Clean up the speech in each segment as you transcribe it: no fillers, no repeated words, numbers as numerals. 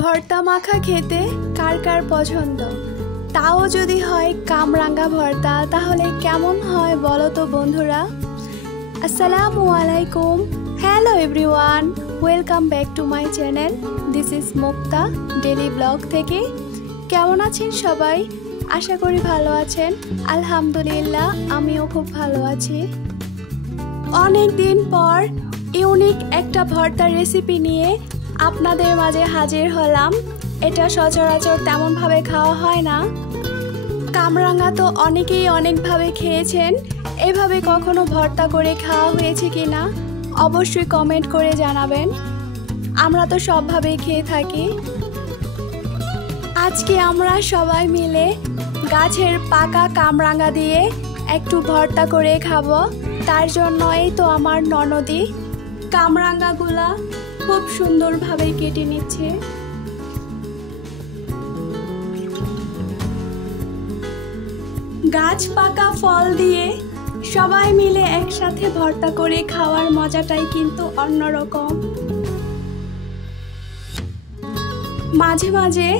ভর্তা মাখা খেতে কার কার পছন্দ, তাও যদি হয় কামরাঙ্গা ভর্তা তাহলে কেমন হয় বলো তো বন্ধুরা। আসসালামু আলাইকুম, hello everyone, welcome back to my channel. This is Mukta daily blog থেকে। কেমন আছেন সবাই? আশা করি ভালো আছেন। আলহামদুলিল্লাহ, আমিও খুব ভালো আছি। অনেক দিন পর ইউনিক একটা ভর্তার রেসিপি নিয়ে আপনাদের মাঝে হাজির হলাম। এটা সচরাচর তেমনভাবে খাওয়া হয় না। কামরাঙ্গা তো অনেকেই অনেকভাবে খেয়েছেন, এভাবে কখনো ভর্তা করে খাওয়া হয়েছে কিনা অবশ্যই কমেন্ট করে জানাবেন। আমরা তো সবভাবেই খেয়ে থাকি। আজকে আমরা সবাই মিলে গাছের পাকা কামরাঙ্গা দিয়ে একটু ভর্তা করে খাবো। তার জন্যই তো আমার ননদি কামরাঙ্গাগুলা খুব সুন্দরভাবে কেটে নিচ্ছে। গাছ পাকা ফল দিয়ে সবাই মিলে একসাথে ভর্তা করে খাওয়ার মজাটাই কিন্তু অন্যরকম। মাঝে মাঝে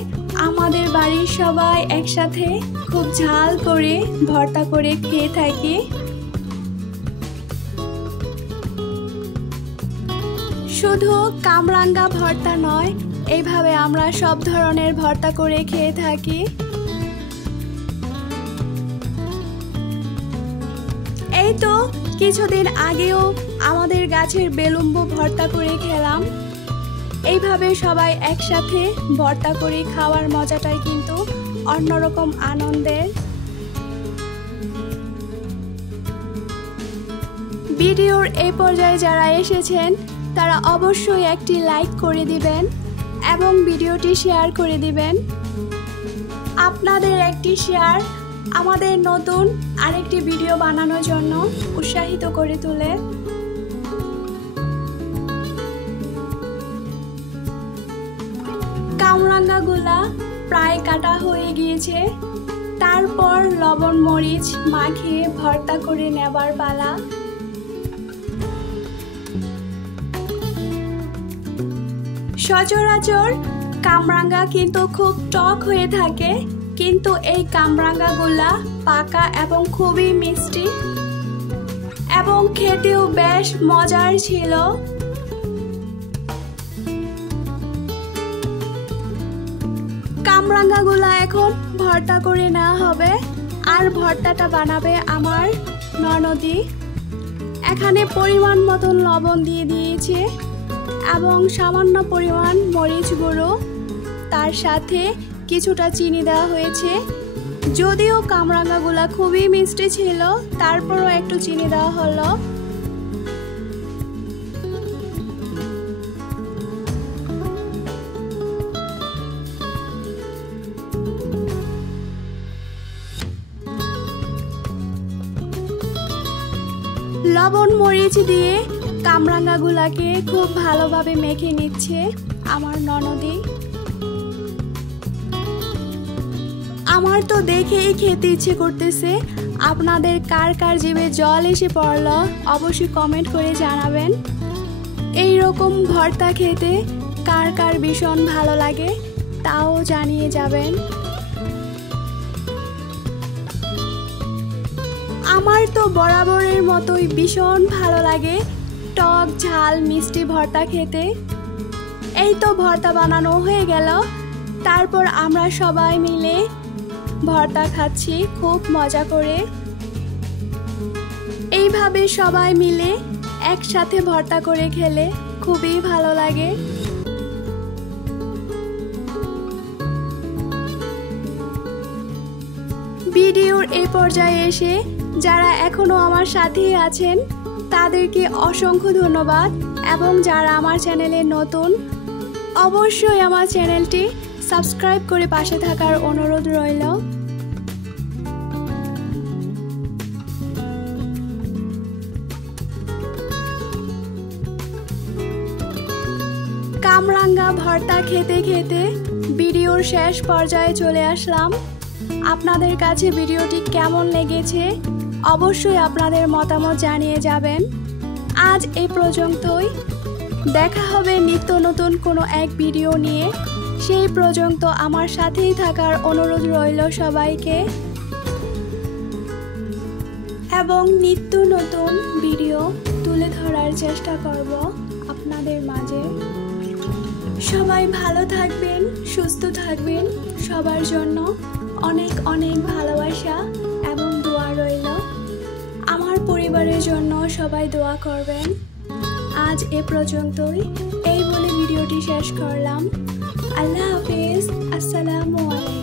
আমাদের বাড়ির সবাই একসাথে খুব ঝাল করে ভর্তা করে খেয়ে থাকি। শুধু কামরাঙ্গা ভর্তা নয়, এইভাবে আমরা সব ধরনের ভর্তা করে খেয়ে থাকি। এই তো কিছুদিন আগেও আমাদের গাছের বেলুম্বু ভর্তা করে খেলাম। এইভাবে সবাই একসাথে ভর্তা করে খাওয়ার মজাটাই কিন্তু অন্যরকম আনন্দের। ভিডিওর এই পর্যায়ে যারা এসেছেন তারা অবশ্যই একটি লাইক করে দিবেন এবং ভিডিওটি শেয়ার করে দিবেন। আপনাদের একটি শেয়ার আমাদের নতুন আরেকটি ভিডিও বানানোর জন্য উৎসাহিত করে তোলে। কামরাঙ্গাগুলা প্রায় কাটা হয়ে গিয়েছে, তারপর লবণ মরিচ মাখিয়ে ভর্তা করে নেবার পালা। সচরাচর কামরাঙ্গা কিন্তু খুব টক হয়ে থাকে, কিন্তু এই কামরাঙ্গাগুলা পাকা এবং খুবই মিষ্টি এবং খেতেও বেশ মজার ছিল। কামরাঙ্গাগুলা এখন ভর্তা করে নেওয়া হবে, আর ভর্তাটা বানাবে আমার ননদি। এখানে পরিমাণ মতন লবণ দিয়ে দিয়েছে এবং সামান্য পরিমাণ মরিচ গুঁড়ো, তার সাথে কিছুটা চিনি দেওয়া হয়েছে। যদিও কামরাঙ্গাগুলা খুবই মিষ্টি ছিল, তারপরও একটু চিনি দেওয়া হলো। লবণ মরিচ দিয়ে কামরাঙ্গাগুলাকে খুব ভালোভাবে মেখে নিচ্ছে আমার ননদি। আমার তো দেখেই খেতে ইচ্ছে করতেছে। আপনাদের কার কার জিভে জল এসে পড়ল অবশ্যই কমেন্ট করে জানাবেন। এই রকম ভর্তা খেতে কার কার ভীষণ ভালো লাগে তাও জানিয়ে যাবেন। আমার তো বরাবরের মতোই ভীষণ ভালো লাগে টক ঝাল মিষ্টি ভর্তা খেতে। এই তো ভর্তা বানানো হয়ে গেল, তারপর আমরা সবাই মিলে ভর্তা খাচ্ছি খুব মজা করে। এইভাবে সবাই মিলে একসাথে ভর্তা করে খেলে খুবই ভালো লাগে। ভিডিওর এই পর্যায়ে এসে যারা এখনো আমার সাথেই আছেন তাদেরকে অসংখ্য ধন্যবাদ, এবং যারা আমার চ্যানেলে নতুন অবশ্যই আমার চ্যানেলটি সাবস্ক্রাইব করে পাশে থাকার অনুরোধ রইল। কামরাঙ্গা ভর্তা খেতে খেতে ভিডিওর শেষ পর্যায়ে চলে আসলাম। আপনাদের কাছে ভিডিওটি কেমন লেগেছে অবশ্যই আপনাদের মতামত জানিয়ে যাবেন। আজ এই পর্যন্তই, দেখা হবে নিত্য নতুন কোনো এক ভিডিও নিয়ে। সেই পর্যন্ত আমার সাথেই থাকার অনুরোধ রইল সবাইকে, এবং নিত্য নতুন ভিডিও তুলে ধরার চেষ্টা করব আপনাদের মাঝে। সবাই ভালো থাকবেন, সুস্থ থাকবেন। সবার জন্য অনেক অনেক ভালোবাসা এবং দোয়া রইল। আমার পরিবারের জন্য সবাই দোয়া করবেন। আজ এ পর্যন্তই, এই বলে ভিডিওটি শেষ করলাম। আল্লাহ হাফেজ। আসসালামু আলাইকুম।